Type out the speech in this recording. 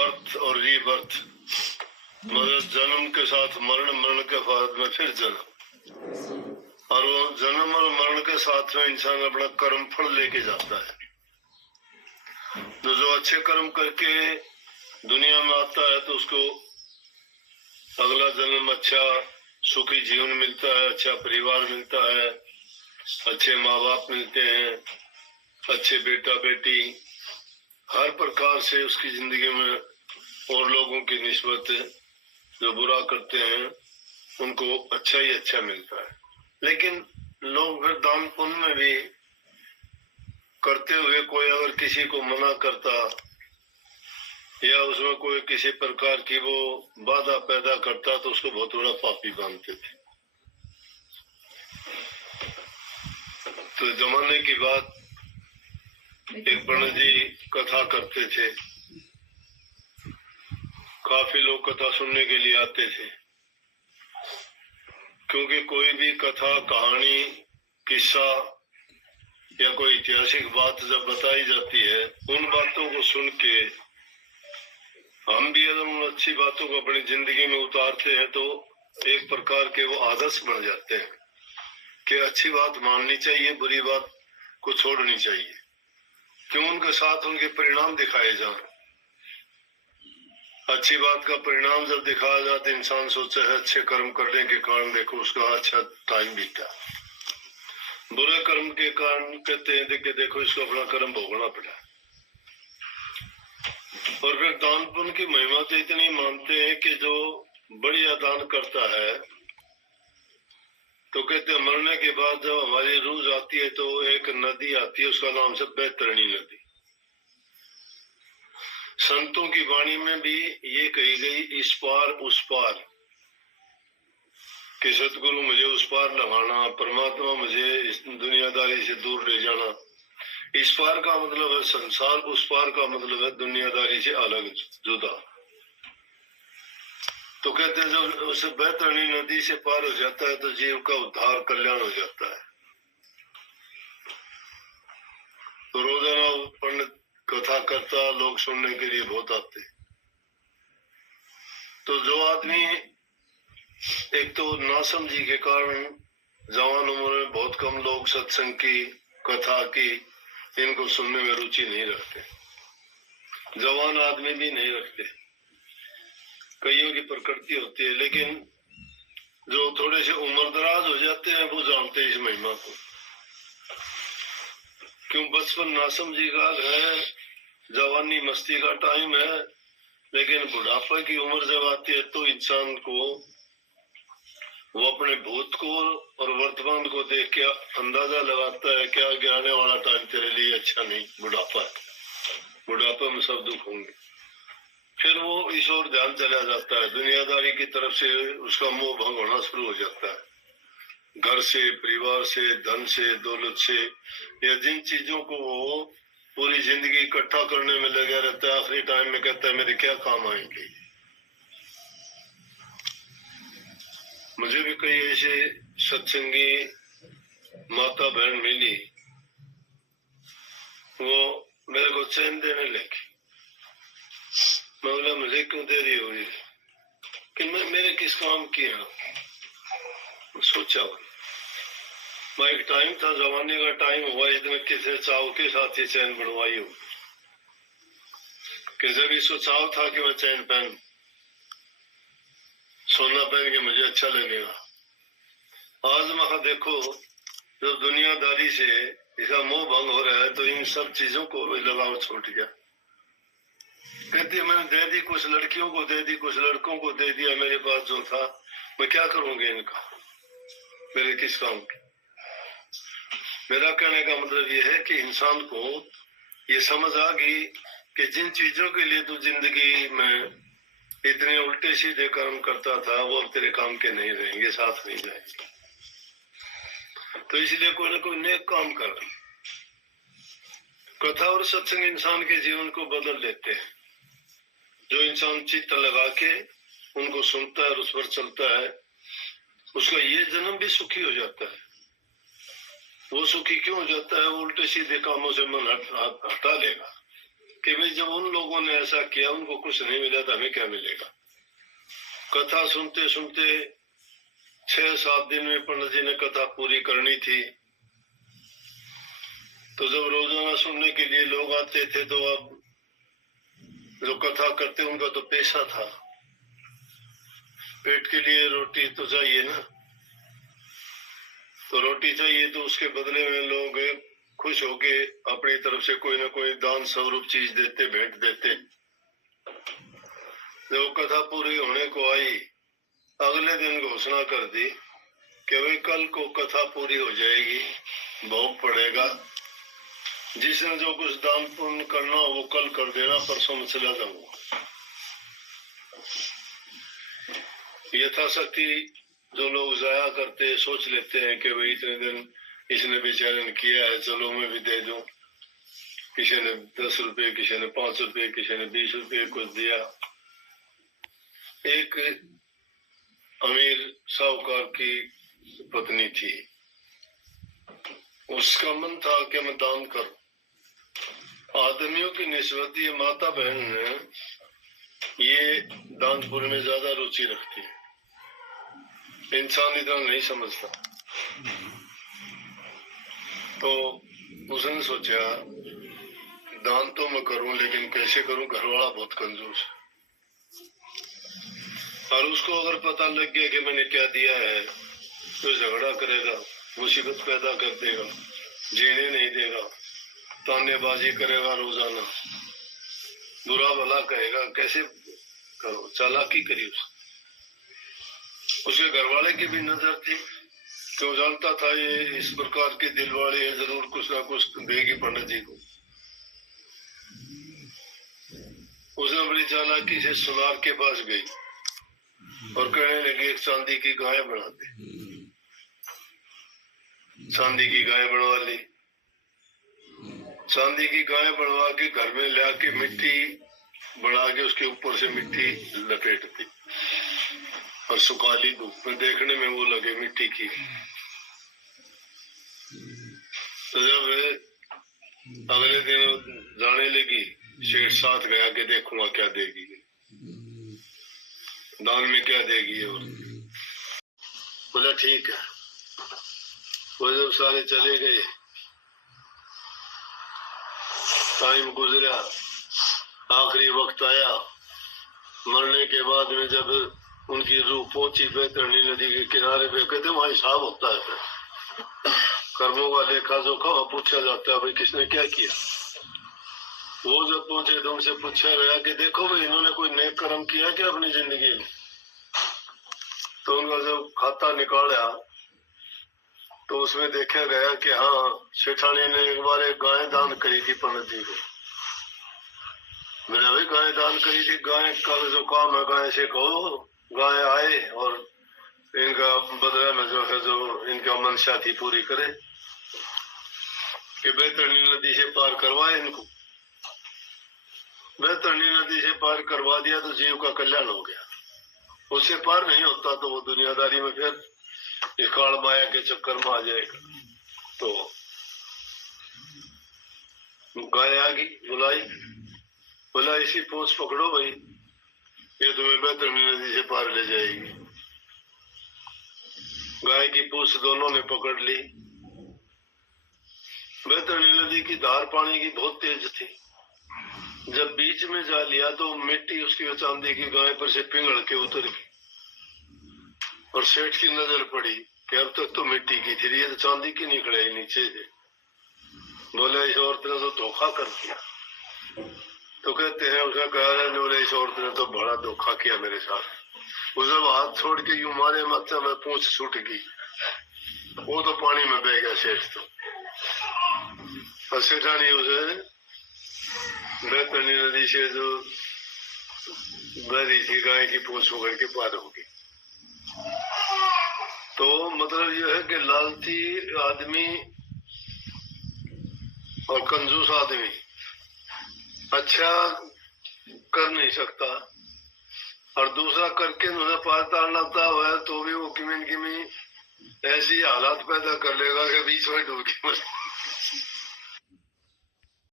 Birth और rebirth, मतलब जन्म के साथ मरण, मरण के बाद में फिर जन्म, और वो जन्म और मरण के साथ में इंसान अपना कर्म फल लेके जाता है। तो जो अच्छे कर्म करके दुनिया में आता है तो उसको अगला जन्म अच्छा सुखी जीवन मिलता है, अच्छा परिवार मिलता है, अच्छे माँ बाप मिलते हैं, अच्छे बेटा बेटी, हर प्रकार से उसकी जिंदगी में और लोगों की निस्बत जो बुरा करते हैं उनको अच्छा ही अच्छा मिलता है। लेकिन लोग फिर दान पुण्य में भी करते हुए कोई अगर किसी को मना करता या उसमें कोई किसी प्रकार की वो बाधा पैदा करता तो उसको बहुत बड़ा पापी मानते थे। तो जमाने की बात, एक पंडित जी कथा करते थे, काफी लोग कथा सुनने के लिए आते थे, क्योंकि कोई भी कथा कहानी किस्सा या कोई ऐतिहासिक बात जब बताई जाती है, उन बातों को सुन के हम भी अगर उन अच्छी बातों को अपनी जिंदगी में उतारते हैं तो एक प्रकार के वो आदर्श बन जाते हैं कि अच्छी बात माननी चाहिए, बुरी बात को छोड़नी चाहिए, क्यों उनके साथ उनके परिणाम दिखाए जाएं। अच्छी बात का परिणाम जब दिखाया जाए तो इंसान सोचता है अच्छे कर्म करने के कारण देखो उसका अच्छा टाइम बीता, बुरे कर्म के कारण कहते हैं कि देखो इसको अपना कर्म भोगना पड़ा। और फिर दान पुण्य की महिमा तो इतनी मानते हैं कि जो बढ़िया दान करता है तो कहते हैं मरने के बाद जब हमारी रूह जाती है तो एक नदी आती है, उसका नाम से बैतरणी नदी। संतों की वाणी में भी ये कही गई, इस पार उस पार, कि सतगुरु मुझे उस पार लगाना, परमात्मा मुझे इस दुनियादारी से दूर ले जाना। इस पार का मतलब है संसार, उस पार का मतलब है दुनियादारी से अलग जुदा। तो कहते हैं जब उस बैतरणी नदी से पार हो जाता है तो जीव का उद्धार कल्याण हो जाता है। तो रोजाना पंडित कथा करता, लोग सुनने के लिए बहुत आते। तो जो आदमी एक तो नासमझी के कारण जवान उम्र में बहुत कम लोग सत्संग की, कथा की, इनको सुनने में रुचि नहीं रखते, जवान आदमी भी नहीं रखते, कईयों की प्रकृति होती है। लेकिन जो थोड़े से उम्रदराज हो जाते हैं वो जानते हैं इस महिमा को, क्यों बचपन नासमझी का है, जवानी मस्ती का टाइम है, लेकिन बुढ़ापे की उम्र जब आती है तो इंसान को वो अपने भूत को और वर्तमान को देख के अंदाजा लगाता है क्या कि आने वाला टाइम तेरे लिए अच्छा नहीं, बुढ़ापा है, बुढ़ापे में सब दुख होंगे। फिर वो इस ओर ध्यान चला जाता है, दुनियादारी की तरफ से उसका मोह भंग होना शुरू हो जाता है, घर से, परिवार से, धन से, दौलत से, या जिन चीजों को वो पूरी जिंदगी इकट्ठा करने में लगा रहता है, आखिरी टाइम में कहता है मेरे क्या काम आएंगे। मुझे भी कई ऐसे सत्संगी माता बहन मिली, वो मेरे को चैन देने लगी। मैं बोला मुझे क्यों दे रही होगी कि मेरे किस काम किया। सोचा मैं एक टाइम था, जवानी का टाइम हुआ, इतने किसी चाव के साथ ही चैन बढ़वाई हो कि जब इसको चाव था कि मैं चैन पहन, सोना पहन के मुझे अच्छा लगेगा। आज मैं देखो जब दुनियादारी से इसका मोह भंग हो रहा है तो इन सब चीजों को लगाव छूट गया। कहती मैंने दे दी, कुछ लड़कियों को दे दी, कुछ लड़कों को दे दिया, मेरे पास जो था मैं क्या करूंगी इनका, मेरे किस काम की। मेरा कहने का मतलब ये है कि इंसान को ये समझ आ गई कि जिन चीजों के लिए तू जिंदगी में इतने उल्टे सीधे कर्म करता था वो अब तेरे काम के नहीं रहेंगे, साथ नहीं जाएंगे। तो इसलिए कोई ना कोई नेक काम कर। कथा और सत्संग इंसान के जीवन को बदल देते हैं। जो इंसान चित्त लगा के उनको सुनता है और उस पर चलता है, उसका ये जन्म भी सुखी हो जाता है। वो सुखी क्यों हो जाता है? वो उल्टे सीधे कामों से मन हटा लेगा। कि भाई जब उन लोगों ने ऐसा किया, उनको कुछ नहीं मिला तो हमें क्या मिलेगा। कथा सुनते सुनते 6-7 दिन में पंडित जी ने कथा पूरी करनी थी। तो जब रोजाना सुनने के लिए लोग आते थे तो अब जो कथा करते उनका तो पेशा था, पेट के लिए रोटी तो चाहिए ना, तो रोटी चाहिए तो उसके बदले में लोग खुश होके अपनी तरफ से कोई ना कोई दान स्वरूप चीज देते, भेंट देते। जब कथा पूरी होने को आई, अगले दिन घोषणा कर दी कि भाई कल को कथा पूरी हो जाएगी, भोग पड़ेगा, जिसने जो कुछ दान पुण्य करना हो वो कल कर देना, परसों में चला जाऊंगा। यथाशक्ति जो लोग जाया करते सोच लेते हैं कि भाई इतने दिन इसने बेचारे ने किया है, चलो मैं भी दे दूं। किसी ने 10 रुपए, किसी ने 5 रुपए, किसी ने 20 रुपए कुछ दिया। एक अमीर साहूकार की पत्नी थी, उसका मन था कि मैं दान करूं। आदमियों की निस्बत ये माता बहन है, ये दान पुण्य में ज्यादा रुचि रखती है, इंसान इतना नहीं समझता। तो उसने सोचा दान तो मैं करूं, लेकिन कैसे करूं, घरवाला बहुत कंजूस है, और उसको अगर पता लग गया कि मैंने क्या दिया है तो झगड़ा करेगा, मुसीबत पैदा कर देगा, जीने नहीं देगा, तानेबाजी करेगा, रोजाना बुरा भला कहेगा। कैसे करो, चालाकी करी उसके घरवाले की भी नजर थी, क्यों जानता था ये इस प्रकार के दिल वाले है, जरूर कुछ ना कुछ देगी पंडित जी को। उसने बड़ी चालाकी से सुनार के पास गई और कहने लगी एक चांदी की गाय बना दे। चांदी की गाय बनवा ली, चांदी की गाय बनवा के घर में ला के मिट्टी बना के उसके ऊपर से मिट्टी लपेट दी और सुखा ली धूप में, देखने में वो लगे मिट्टी की। तो जब अगले दिन जाने लगी, शेठ साथ गया कि देखूंगा क्या देगी, दान में क्या देगी। और बोला ठीक है। वो जब सारे चले गए, टाइम गुजरा, आखिरी वक्त आया, मरने के बाद में जब उनकी रूह पहुंची बैतरणी नदी के किनारे पे, कहते वहां हिसाब होता है, कर्मों का लेखा जोखा पूछा जाता है, भाई किसने क्या किया। वो जब पहुंचे तो उनसे पूछा गया कि देखो भाई इन्होंने कोई नेक कर्म किया क्या अपनी जिंदगी में। तो उनका जब खाता निकाला तो उसमें देखा गया कि हाँ, सेठानी ने एक बार एक गाय दान करी थी पंडित जी को। मैंने भाई गाय दान करी थी, गाय का जो काम है गाय से कहो, गाय आए और इनका बदला में जो है जो इनका मंशा थी पूरी करे, कि बैतरणी नदी से पार करवाए इनको। बैतरणी नदी से पार करवा दिया तो जीव का कल्याण हो गया। उससे पार नहीं होता तो वो दुनियादारी में फिर इस काल माया के चक्कर में आ जाएगा। तो गाय आ गई, बुलाई, बोला इसी पूंछ पकड़ो भाई, ये तुम्हें बैतरणी नदी से पार ले जाएगी। गाय की पूंछ दोनों ने पकड़ ली। बैतरणी नदी की धार पानी की बहुत तेज थी, जब बीच में जा लिया तो मिट्टी उसकी चांदी की गाय पर से पिघल के उतर गई। और सेठ की नजर पड़ी कि अब तक तो मिट्टी की थी, ये तो चांदी की निकले नीचे से। बोले इस औरत ने तो धोखा कर दिया। तो कहते हैं उसका कह रहे बोले इस औरत ने तो बड़ा धोखा किया मेरे साथ। उसे हाथ छोड़ के यूं मारे माथे में पूंछ छूट गई, वो तो पानी में बह गया सेठ। तो और सेठानी उसे बैतरणी नदी से जो बह रही थी गाय की पूंछ पकड़ के पार हो गई। तो मतलब यह है कि लालची आदमी और कंजूस आदमी अच्छा कर नहीं सकता, और दूसरा करके उन्हें पार ताड़ना है तो भी वो किमी ऐसी हालात पैदा कर लेगा कि बीच में डूब के मर